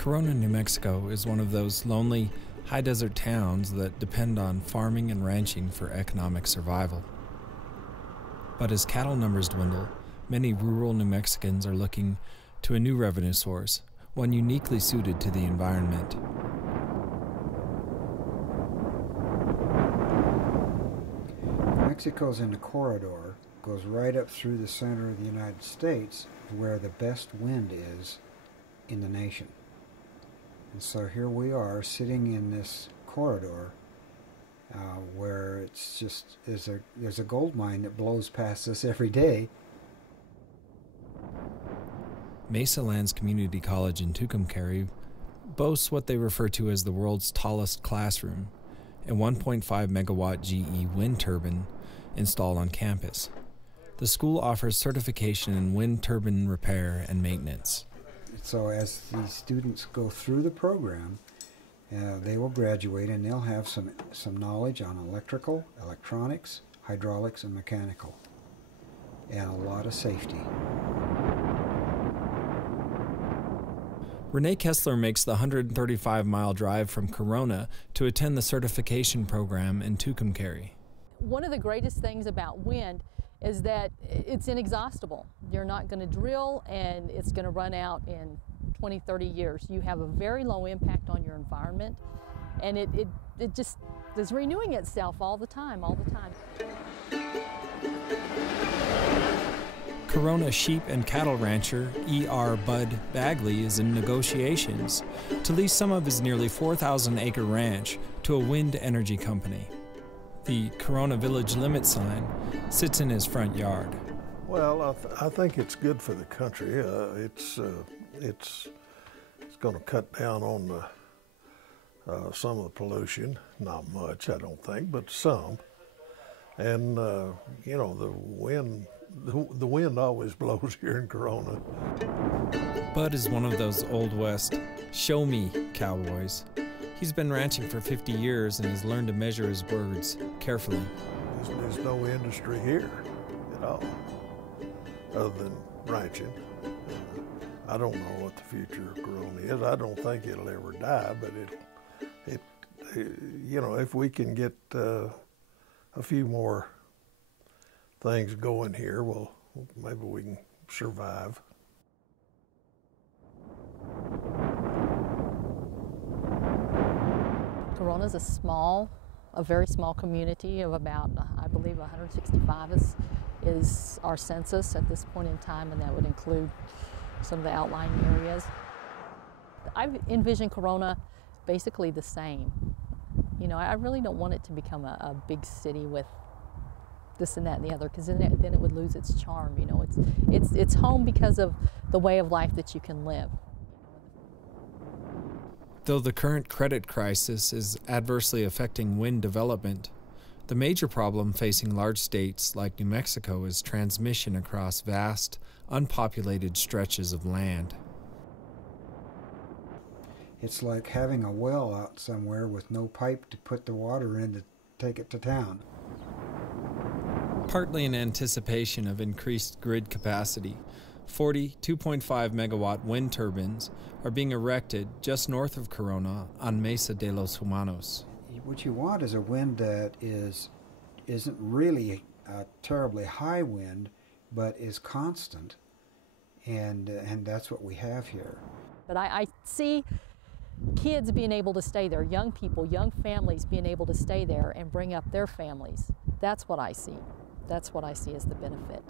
Corona, New Mexico is one of those lonely, high desert towns that depend on farming and ranching for economic survival. But as cattle numbers dwindle, many rural New Mexicans are looking to a new revenue source, one uniquely suited to the environment. Mexico's in a corridor, goes right up through the center of the United States, where the best wind is in the nation. And so here we are sitting in this corridor where it's just, there's a gold mine that blows past us every day. Mesa Lands Community College in Tucumcari boasts what they refer to as the world's tallest classroom, a 1.5 megawatt GE wind turbine installed on campus. The school offers certification in wind turbine repair and maintenance. So as these students go through the program, they will graduate and they'll have some knowledge on electrical, electronics, hydraulics, and mechanical, and a lot of safety. Renee Kessler makes the 135-mile drive from Corona to attend the certification program in Tucumcari. One of the greatest things about wind is that it's inexhaustible. You're not going to drill and it's going to run out in 20, 30 years. You have a very low impact on your environment, and it just is renewing itself all the time. Corona sheep and cattle rancher E.R. Bud Bagley is in negotiations to lease some of his nearly 4,000-acre ranch to a wind energy company. The Corona Village Limit sign sits in his front yard. Well, I think it's good for the country. It's going to cut down on some of the pollution. Not much, I don't think, but some. And you know, the wind always blows here in Corona. Bud is one of those Old West show-me cowboys. He's been ranching for 50 years and has learned to measure his words carefully. There's no industry here at all, other than ranching. I don't know what the future of Corona is. I don't think it'll ever die, but you know, if we can get a few more things going here, well, maybe we can survive. Corona's a very small community of about, I believe, 165 is our census at this point in time, and that would include some of the outlying areas. I envision Corona basically the same. You know, I really don't want it to become a big city with this and that and the other, because then it would lose its charm. You know, it's home because of the way of life that you can live. Though the current credit crisis is adversely affecting wind development, the major problem facing large states like New Mexico is transmission across vast, unpopulated stretches of land. It's like having a well out somewhere with no pipe to put the water in to take it to town. Partly in anticipation of increased grid capacity, 40 2.5 megawatt wind turbines are being erected just north of Corona on Mesa de los Humanos. What you want is a wind that isn't really a terribly high wind, but is constant, and that's what we have here. But I see kids being able to stay there, young people, young families being able to stay there and bring up their families. That's what I see. That's what I see as the benefit.